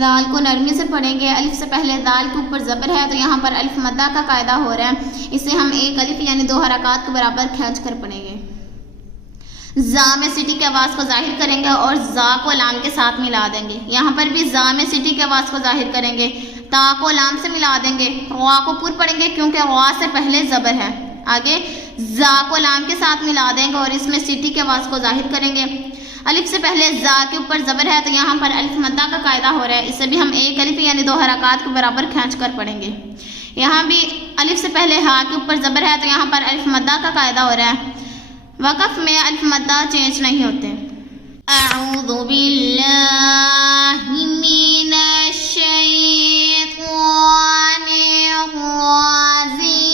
دال کو نرمی سے پڑھیں گے. الف سے پہلے دال کے اوپر زبر ہے تو یہاں پر الف مدہ کا قاعدہ ہو رہا ہے. اسے ہم ایک الف یعنی 2 حرکات کے برابر کھینچ کر پڑھیں گے. زا میں سٹی کی آواز کو ظاہر کریں گے اور زا کو لام کے ساتھ ملا دیں گے. یہاں پر بھی زا میں سٹی کی آواز کو ظاہر کریں گے. تا کو لام سے ملا دیں گے. را کو پر پڑھیں گے کیونکہ را سے پہلے زبر ہے. آگے زا کو لام کے ساتھ ملا دیں گے اور اس میں سٹی کی آواز کو ظاہر کریں گے. الف سے پہلے زا کے اوپر زبر ہے تو یہاں پر الف مدہ کا قاعدہ ہو رہا ہے. اسے بھی ہم ایک الف یعنی 2 حرکات کے برابر کھینچ کر پڑھیں گے. یہاں بھی الف سے پہلے ہا کے اوپر زبر ہے تو یہاں پر الف مدہ کا قاعدہ ہو رہا ہے. وقف میں الف مدہ چینج نہیں ہوتے. اعوذ باللہ من الشیطان الرجیم.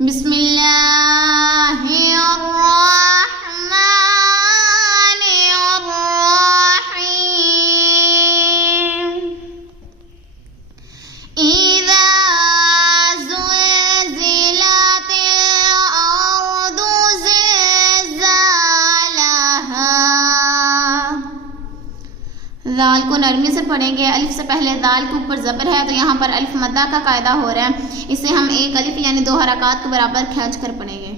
بسم اللہ الرحمن الرحیم. اذا زلزلت الارض زلزالها. دال کو نرمی سے پڑھیں گے. الف سے پہلے دال کے اوپر زبر ہے تو یہاں پر الف مدہ کا قاعدہ ہو رہا ہے. اسے ہم ایک الف یعنی 2 حرکات کے برابر کھینچ کر پڑھیں گے.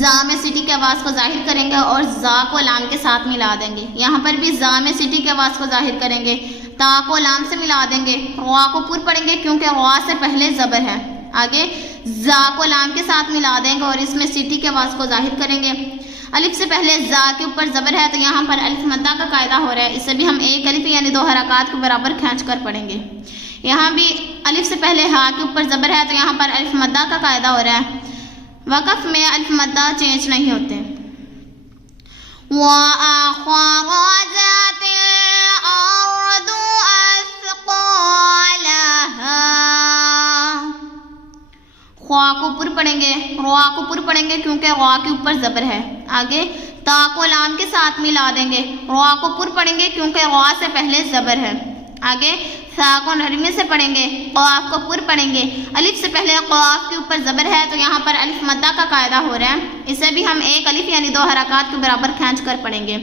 زا میں سٹی کی آواز کو ظاہر کریں گے اور زا کو لام کے ساتھ ملا دیں گے. یہاں پر بھی زا میں سٹی کی آواز کو ظاہر کریں گے. تا کو لام سے ملا دیں گے. را کو پر پڑھیں گے کیونکہ را سے پہلے زبر ہے. آگے زا کو لام کے ساتھ ملا دیں گے اور اس میں سٹی کی آواز کو ظاہر کریں گے. الف سے پہلے زا کے اوپر زبر ہے تو یہاں پر الف مدہ کا قاعدہ ہو رہا ہے. اسے بھی ہم ایک الف یعنی 2 حرکات کے برابر کھینچ کر پڑھیں گے. یہاں بھی الف سے پہلے ہا کے اوپر زبر ہے تو یہاں پر الف مدہ کا قاعدہ ہو رہا ہے. وقف میں الف مدہ چینج نہیں ہوتے. وَأَخْرَجَتِ الْأَرْضُ أَثْقَالَهَا. خوا کو پر پڑھیں گے. را کو پر پڑھیں گے کیونکہ را کے اوپر زبر ہے. آگے تا کو لام کے ساتھ ملا دیں گے. را کو پر پڑھیں گے کیونکہ را سے پہلے زبر ہے. آگے سا کو نرمی سے پڑھیں گے. قاف کو پر پڑھیں گے. الف سے پہلے قاف کے اوپر زبر ہے تو یہاں پر الف مدہ کا قاعدہ ہو رہا ہے. اسے بھی ہم ایک الف یعنی 2 حرکات کے برابر کھینچ کر پڑھیں گے.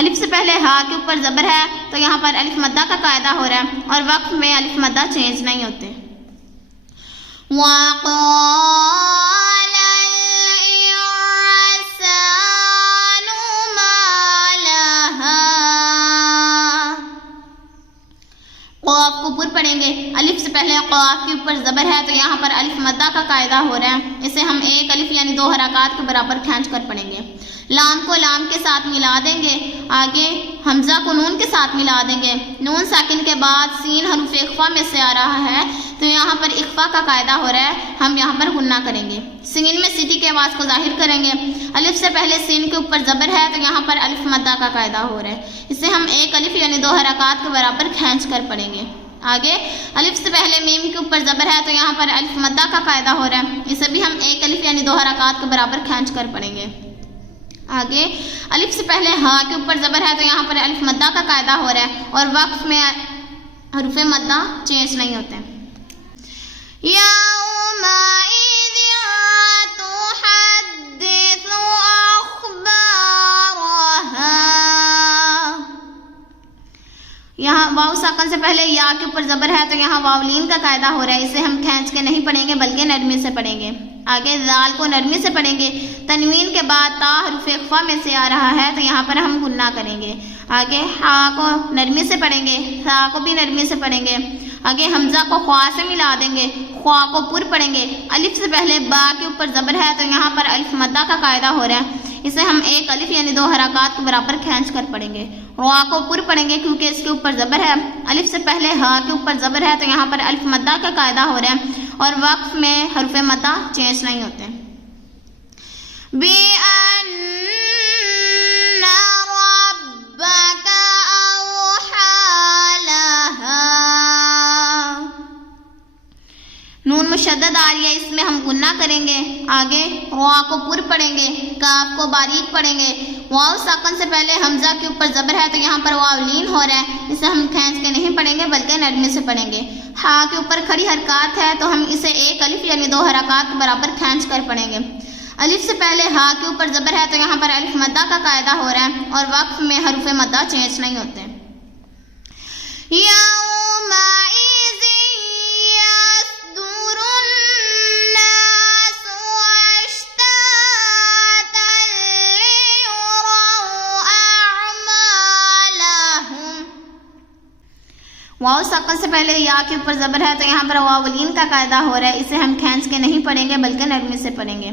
الف سے پہلے ہا کے اوپر زبر ہے تو یہاں پر الف مدہ کا قاعدہ ہو رہا ہے اور وقف میں الف مدہ چینج نہیں ہوتے. وَقَالَ الْإِنسَانُ مَا لَهَا. قاف کو پر پڑھیں گے. الف سے پہلے قاف کے اوپر زبر ہے تو یہاں پر الف مدہ کا قاعدہ ہو رہا ہے. اسے ہم ایک الف یعنی 2 حرکات کے برابر کھینچ کر پڑھیں گے. لام کو لام کے ساتھ ملا دیں گے. آگے حمزہ کو نون کے ساتھ ملا دیں گے. نون ساکن کے بعد سین حروف اخفا میں سے آ رہا ہے تو یہاں پر اخفا کا قاعدہ ہو رہا ہے. ہم یہاں پر غنہ کریں گے. سین میں سٹی کی آواز کو ظاہر کریں گے. الف سے پہلے سین کے اوپر زبر ہے تو یہاں پر الف مدہ کا قاعدہ ہو رہا ہے. اسے ہم ایک الف یعنی 2 حرکات کے برابر کھینچ کر پڑھیں گے. آگے الف سے پہلے میم کے اوپر زبر ہے تو یہاں پر الف مدہ کا قاعدہ ہو رہا ہے. اسے بھی ہم ایک الف یعنی 2 حرکات کے برابر کھینچ کر پڑھیں گے. آگے الف سے پہلے ہا کے اوپر زبر ہے تو یہاں پر الف مدہ کا قاعدہ ہو رہا ہے اور وقف میں حروف مدہ چینج نہیں ہوتے. یومئذ تحدث اخبارها. یہاں واو ساکن سے پہلے یا کے اوپر زبر ہے تو یہاں واولین کا قاعدہ ہو رہا ہے. اسے ہم کھینچ کے نہیں پڑھیں گے بلکہ نرمی سے پڑھیں گے. آگے ذال کو نرمی سے پڑھیں گے. تنوین کے بعد تا حرف اخفا میں سے آ رہا ہے تو یہاں پر ہم غنہ کریں گے. آگے ہا کو نرمی سے پڑھیں گے. سا کو بھی نرمی سے پڑھیں گے. آگے حمزہ کو خوا سے ملا دیں گے. خوا کو پر پڑھیں گے. الف سے پہلے با کے اوپر زبر ہے تو یہاں پر الف مدہ کا قاعدہ ہو رہا ہے. اسے ہم ایک الف یعنی 2 حرکات کے برابر کھینچ کر پڑھیں گے. را کو پر پڑھیں گے کیونکہ اس کے اوپر زبر ہے. الف سے پہلے ہا کے اوپر زبر ہے تو یہاں پر الف مدہ کا قاعدہ ہو رہا ہے اور وقف میں حروف مدہ چینج نہیں ہوتے. بِأَنَّ رَبَّكَ أَوْحَى لَهَا. نون مشدد آ رہی ہے. اس میں ہم غنہ کریں گے. آگے را کو پر پڑھیں گے. کاف کو باریک پڑھیں گے. واو ساکن سے پہلے حمزہ کے اوپر زبر ہے تو یہاں پر واو لین ہو رہا ہے. اسے ہم کھینچ کے نہیں پڑھیں گے بلکہ نرمی سے پڑھیں گے. ہا کے اوپر کھڑی حرکات ہے تو ہم اسے ایک الف یعنی 2 حرکات برابر کھینچ کر پڑھیں گے. الف سے پہلے ہا کے اوپر زبر ہے تو یہاں پر الف مدہ کا قاعدہ ہو رہا ہے اور وقف میں حروف مدہ چینج نہیں ہوتے. یومئذ یصدر الناس اشتاتا لیروا اعمالہم. واو ساکن سے پہلے یا کے اوپر زبر ہے تو یہاں پر واولین کا قاعدہ ہو رہا ہے. اسے ہم کھینچ کے نہیں پڑھیں گے بلکہ نرمی سے پڑھیں گے.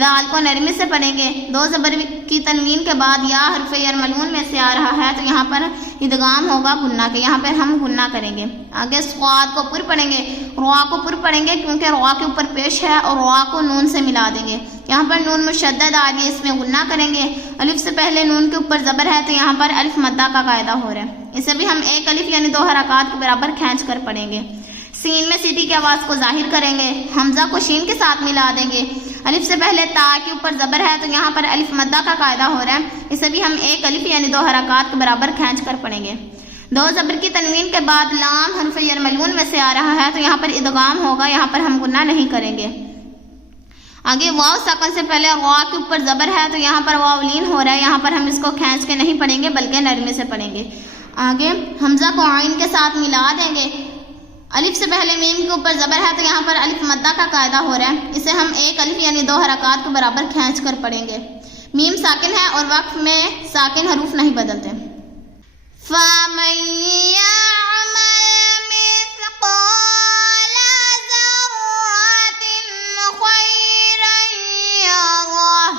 ذال کو نرمی سے پڑھیں گے. دو زبر کی تنوین کے بعد یا حرف یرملون میں سے آ رہا ہے تو یہاں پر ادغام ہوگا گنہ کے. یہاں پر ہم گنہ کریں گے. آگے صاد کو پر پڑھیں گے. روا کو پر پڑھیں گے کیونکہ روا کے اوپر پیش ہے اور روا کو نون سے ملا دیں گے. یہاں پر نون مشدد آ رہی ہے, اس میں گنہ کریں گے. الف سے پہلے نون کے اوپر زبر ہے تو یہاں پر الف مدہ کا قاعدہ ہو رہا ہے. اسے بھی ہم ایک الف یعنی 2 حرکات کے برابر کھینچ کر پڑھیں گے. سین میں سیٹی کی آواز کو ظاہر کریں گے. حمزہ کو شین کے ساتھ ملا دیں گے. الف سے پہلے تا کے اوپر زبر ہے تو یہاں پر الف مدہ کا قاعدہ ہو رہا ہے. اسے بھی ہم ایک الف یعنی 2 حرکات کے برابر کھینچ کر پڑھیں گے. دو زبر کی تنوین کے بعد لام حرف یرملون میں سے آ رہا ہے تو یہاں پر ادغام ہوگا. یہاں پر ہم گنہ نہیں کریں گے. آگے واو ساکن سے پہلے وا کے اوپر زبر ہے تو یہاں پر واولین ہو رہا ہے. یہاں پر ہم اس کو کھینچ کے نہیں پڑھیں گے بلکہ نرمی سے پڑھیں گے. آگے حمزہ کو عین کے ساتھ ملا دیں گے. الف سے پہلے میم کے اوپر زبر ہے تو یہاں پر الف مدہ کا قاعدہ ہو رہا ہے. اسے ہم ایک الف یعنی 2 حرکات کے برابر کھینچ کر پڑھیں گے. میم ساکن ہے اور وقف میں ساکن حروف نہیں بدلتے. فَمَن يَعْمَلْ مِثْقَالَ ذَرَّةٍ خَيْرًا يَرَهُ.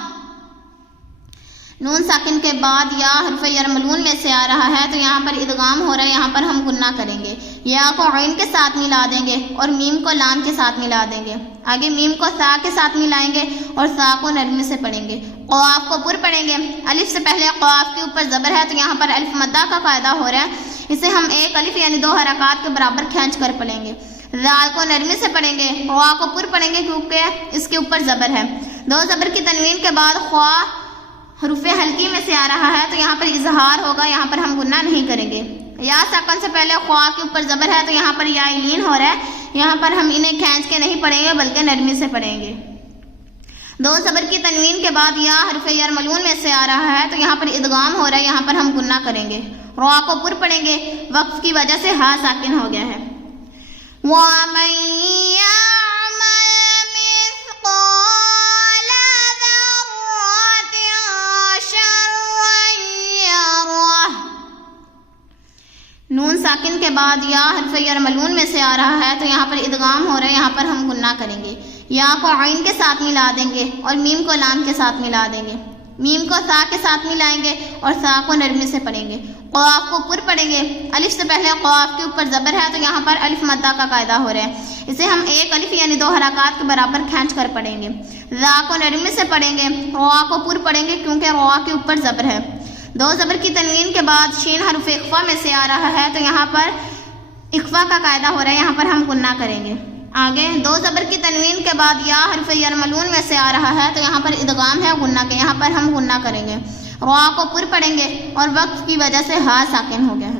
نون ساکن کے بعد یا حرف یرملون میں سے آ رہا ہے تو یہاں پر ادغام ہو رہا ہے. یہاں پر ہم گنہ کریں گے. یا کو عین کے ساتھ ملا دیں گے اور میم کو لام کے ساتھ ملا دیں گے. آگے میم کو سا کے ساتھ ملائیں گے اور سا کو نرمی سے پڑھیں گے. قاف کو پر پڑھیں گے. الف سے پہلے قاف کے اوپر زبر ہے تو یہاں پر الف مدہ کا قاعدہ ہو رہا ہے. اسے ہم ایک الف یعنی 2 حرکات کے برابر کھینچ کر پڑھیں گے. ذال کو نرمی سے پڑھیں گے. خوا کو پر پڑھیں گے کیونکہ اس کے اوپر زبر ہے. دو زبر کی تنوین کے بعد خوا حروف حلقی میں سے آ رہا ہے تو یہاں پر اظہار ہوگا. یہاں پر ہم گنہ نہیں کریں گے. یا ساکن سے پہلے خوا کے اوپر زبر ہے تو یہاں پر یا لین ہو رہا ہے. یہاں پر ہم انہیں کھینچ کے نہیں پڑھیں گے بلکہ نرمی سے پڑھیں گے. دو زبر کی تنوین کے بعد یا حرف یرملون میں سے آ رہا ہے تو یہاں پر ادغام ہو رہا ہے. یہاں پر ہم گنہ کریں گے. روا کو پر پڑھیں گے. وقف کی وجہ سے ہا ساکن ہو گیا ہے. وَمَن يَعْمَلْ مِثْقَالَ ذَرَّةٍ شَرًّا يَرَهُ. نون ساکن کے بعد یا حرف یرملون میں سے آ رہا ہے تو یہاں پر ادغام ہو رہا ہے. یہاں پر ہم گنہ کریں گے. یا کو عین کے ساتھ ملا دیں گے اور میم کو لام کے ساتھ ملا دیں گے. میم کو سا کے ساتھ ملائیں گے اور سا کو نرمی سے پڑھیں گے. قاف کو پر پڑھیں گے. الف سے پہلے قاف کے اوپر زبر ہے تو یہاں پر الف مدہ کا قاعدہ ہو رہا ہے. اسے ہم ایک الف یعنی 2 حرکات کے برابر کھینچ کر پڑھیں گے. ذا کو نرمی سے پڑھیں گے. روا کو پر پڑھیں گے کیونکہ روا کے اوپر زبر ہے. دو زبر کی تنوین کے بعد شین حرف اخفا میں سے آ رہا ہے تو یہاں پر اخفا کا قاعدہ ہو رہا ہے. یہاں پر ہم گنہ کریں گے. آگے دو زبر کی تنوین کے بعد یا حرف یرملون میں سے آ رہا ہے تو یہاں پر ادغام ہے گنہ کے. یہاں پر ہم گنہ کریں گے. روا کو پر پڑھیں گے اور وقت کی وجہ سے ہا ساکن ہو گیا.